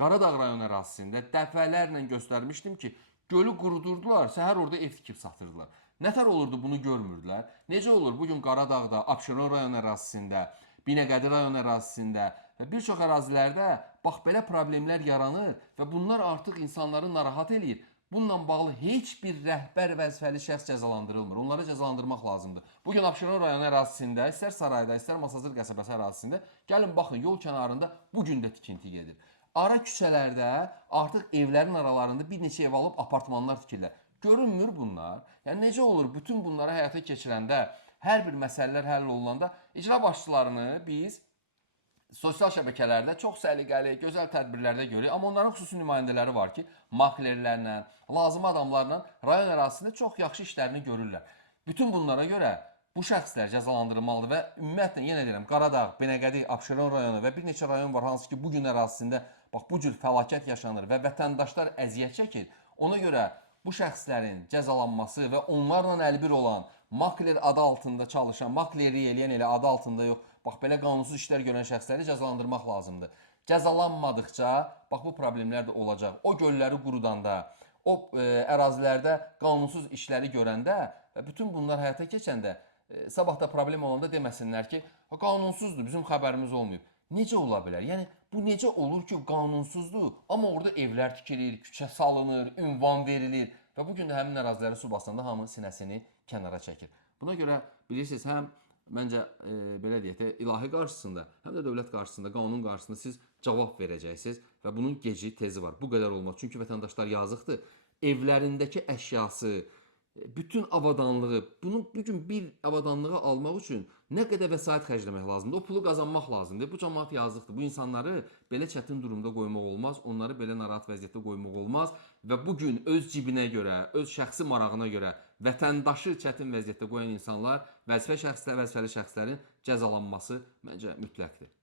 Qaradağ rayon ərazisində dəfələrlə göstərmişdim ki, gölü qurudurdular, səhər orada ev tikib satırdılar. Nətər olurdu bunu görmürdülər? Necə olur bugün Qaradağda, Abşeron rayon ərazisində, Binəqədi rayon ərazisində və bir çox ərazilərdə bax belə problemlər yaranır və bunlar artıq insanları narahat eləyir. Bununla bağlı heç bir rəhbər vəzifəli şəxs cəzalandırılmır. Onları cəzalandırmaq lazımdır. Bugün Abşeron rayon ərazisində, istər Sarayda, istər Masazır qəsəbəsi ərazisində gəlin baxın, yol kənarında bu gün də tikinti gedir. Ara küçələrdə artıq evlərin aralarında bir neçə ev alıb apartmanlar tikirlər. Görünmür bunlar. Yəni necə olur bütün bunları həyata keçirəndə, hər bir məsələlər həll olunanda icra başçılarını biz sosial şəbəkələrdə çox səliqəli, gözəl tədbirlərdə görürük. Amma onların xüsusi nümayəndələri var ki, maklerlərlə, lazım adamlarla rayon ərazisində çox yaxşı işlərini görürlər. Bütün bunlara görə bu şəxslər cəzalandırılmalıdır və ümumiyyətlə yenə deyirəm, Qaradağ, Binəqədi, Abşeron rayonu və bir neçə rayon var, hansı ki, bu gün ərazisində bax bu cür fəlakət yaşanır və vətəndaşlar əziyyət çəkir. Ona görə bu şəxslərin cəzalanması və onlarla əlbir olan makler adı altında çalışan, maklerlik eləyən elə adı altında yox, bax belə qanunsuz işlər görən şəxsləri cəzalandırmaq lazımdır. Cəzalanmadıqca bax bu problemlər də olacaq. O gölləri qurudanda, o ərazilərdə qanunsuz işləri görəndə və bütün bunlar həyata keçəndə sabah da problem olanda deməsinlər ki, qanunsuzdur, bizim xəbərimiz olmayıb. Necə ola bilər? Yəni bu necə olur ki, qanunsuzdur, amma orada evlər tikilir, küçə salınır, ünvan verilir və bu gün də həmin əraziləri su basanda hamı sinəsini kənara çəkir. Buna görə bilirsiniz, həm məncə belə deyək də ilahi qarşısında, həm də dövlət qarşısında, qanun qarşısında siz cavab verəcəksiniz və bunun geci tezi var. Bu qədər olmaz. Çünki vətəndaşlar yazıqdır. Evlərindəki əşyası, bütün avadanlığı, bunu bugün bir avadanlığı almaq üçün nə qədər vəsait xərcləmək lazımdır? O pulu qazanmaq lazımdır. Bu cəmaət yazıqdır. Bu insanları belə çətin durumda qoymaq olmaz. Onları belə narahat vəziyyətdə qoymaq olmaz və bu gün öz cibinə görə, öz şəxsi marağına görə vətəndaşı çətin vəziyyətdə qoyan insanlar, vəzifəli şəxslərin cəzalanması məncə mütləqdir.